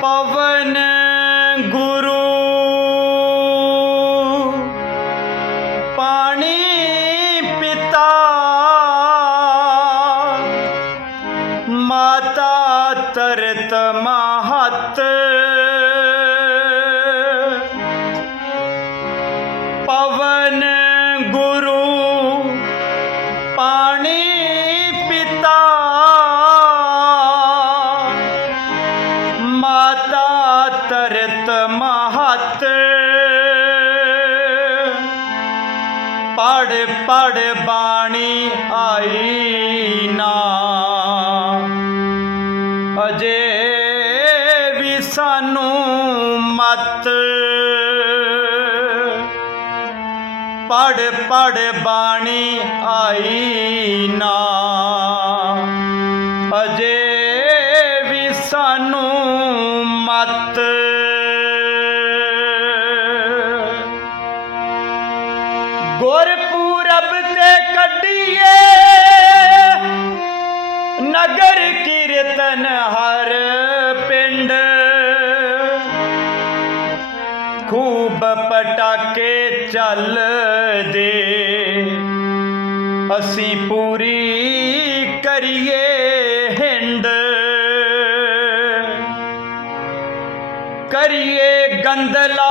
ਪਵਨ ਗੁਰੂ ਪਾਣੀ ਪਿਤਾ ਮਾਤਾ ਤਰਤ ਮਹਤ ਪਵਨ ਗੁਰੂ ਮਾਤਾ ਤਰਤ ਮਹਤ। ਪੜ ਪੜ ਬਾਣੀ ਆਈ ਨਾ। ਅਜੇ ਵੀ ਸਾਨੂੰ ਮਤ। ਪੜ ਪੜ ਬਾਣੀ ਆਈ ਨਾ। ਗੁਰਪੂਰਬ ਤੇ ਕੱਢੀਏ। ਨਗਰ ਕੀਰਤਨ ਹਰ ਪਿੰਡ। ਖੂਬ ਪਟਾਕੇ ਚੱਲਦੇ। ਅਸੀਂ ਪੂਰੀ ਕਰੀਏ ਹਿੰਡ ਕਰੀਏ ਗੰਦਲਾ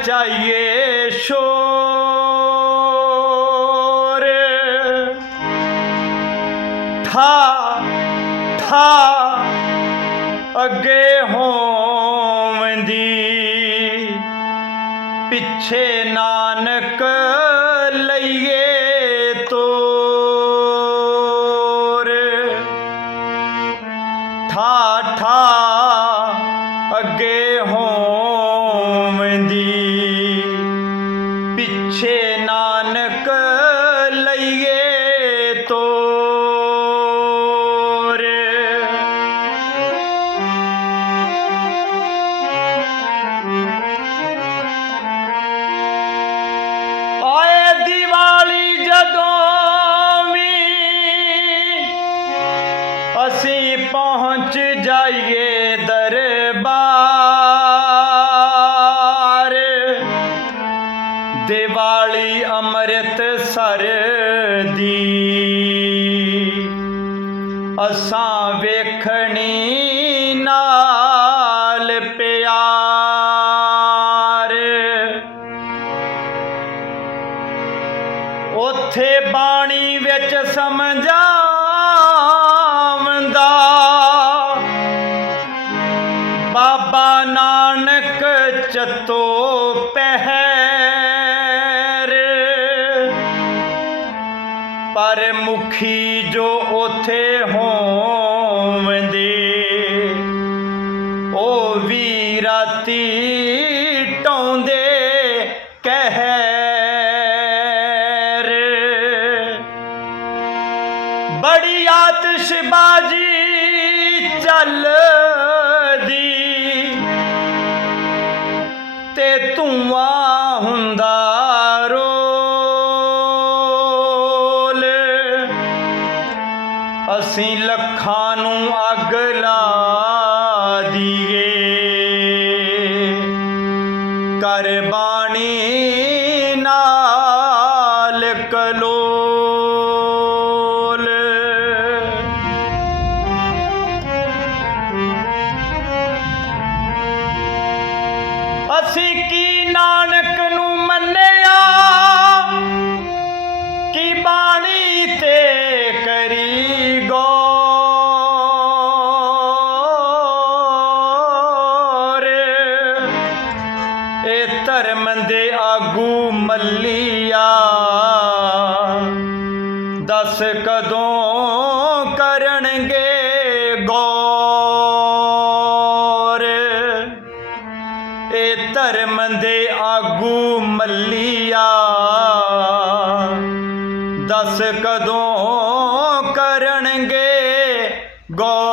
ਮਚਾਈਏ ਸ਼ੋਰ ਠਾ ਠਾ ਅੱਗੇ ਹੋਵੰਦੀ ਪਿੱਛੇ ਨਾਨਕ ਲਈਏ ਤੋਰ ਠਾ ਠਾ ਅੱਗੇ ਲਈਏ ਤੋਰ। ਆਏ ਦੀਵਾਲੀ ਜਦੋਂ ਵੀ ਅਸੀਂ ਪਹੁੰਚ ਜਾਈਏ ਦਰ ਅੰਮ੍ਰਿਤ ਸਰ ਦੀ। ਅਸਾਂ ਵੇਖਣੀ ਨਾਲ ਪਿਆਰ। ਉਥੇ ਬਾਣੀ ਵਿੱਚ ਸਮਝਾਵੰਦਾ। ਬਾਬਾ ਨਾਨਕ ਚਤੋ ਪਰ ਮੁਖੀ ਜੋ ਉਥੇ ਹੋਵੰਦੇ, ਉਹ ਵੀ ਰਾਤੀ ਟਾਉਂਦੇ ਕਹਿਰ। ਬੜੀ ਆਤਿਸ਼ਬਾਜ਼ੀ ਚੱਲਦੀ, ਤੇ ਧੂਆਂ ਹੁੰਦਾ ਲੱਖਾਂ ਨੂੰ ਅੱਗ ਲਾ ਦੀਏ। ਕਰ ਬਾਣੀ ਨਾਲ ਕਲੋਲ। ਅਸੀਂ ਕੀ ਨਾਨਕ ਸ਼ਰਮੰਦੇ ਆਗੂ ਮੱਲੀਆ। ਦੱਸ ਕਦੋਂ ਕਰਨਗੇ ਗੌਰ? ਇਹ ਧਰਮ ਦੇ ਆਗੂ ਮੱਲੀਆ। ਦੱਸ ਕਦੋਂ ਕਰਨਗੇ ਗੌਰ?